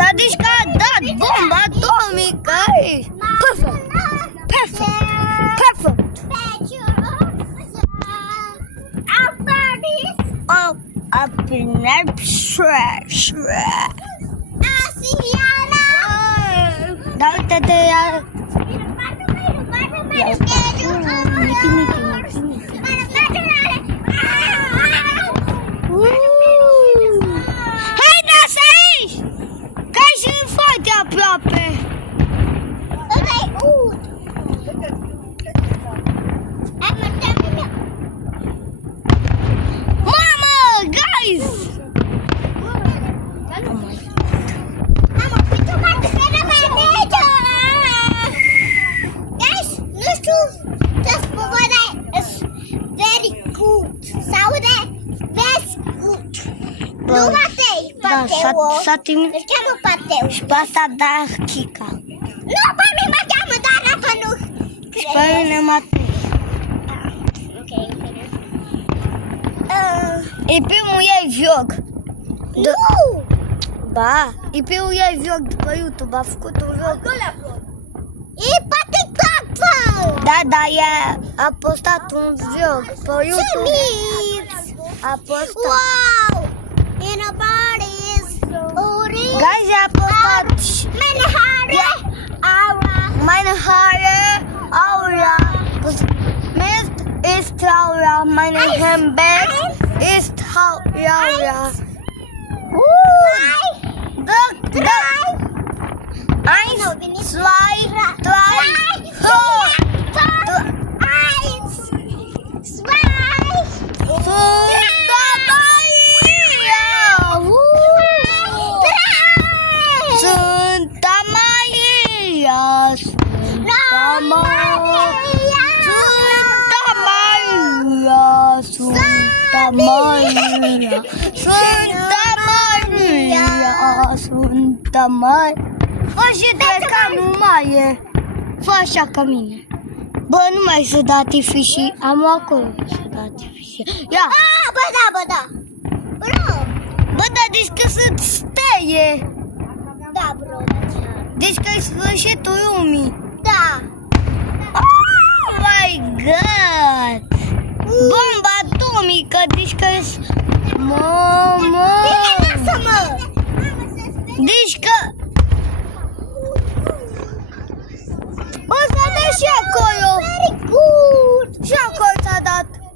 Dar deci că a dat bomba atomică. Perfect. Perfect. Perfect. Da, uite-te iar. Hai, dați aici! Că sunt foarte aproape. Mamă, guys! Nu Matei, S-a trimis îl cheamă Pateu. și pe asta da Chica. Nu, pe mine mă cheamă, dar apa nu. Și pe mine Matei. Ok, E primul ei joc. nu! Ba, e primul ei joc după YouTube, a făcut un joc. E pe TikTok, fă! Da, ea a postat un joc pe Ce YouTube. mici! A postat. Wow! In a party's orange. Guys, a postat și Meine Haare, Aura. meine Haare, Aura. Mist ist Aura, meine Handbag ist Aura. Da. Eins, zwei, drei, vier. Eins, zwei, Santa Maria. Santa Maria. Santa Maria. Santa Maria. Santa Maria. Fă și de ca nu mai e. Fă așa ca mine. Bă, nu mai să da artificii. Am acolo să da artificii. Ia. Bă, da. Bro. Bă, dar deci că sunt steie. Da, bro. Deci că e sfârșitul lumii. Da. Oh my god! Bomba atomică, deci că e... Mamă! Bine, lasă-mă! Deci că... O să dă și acolo! Very good! Și acolo s-a dat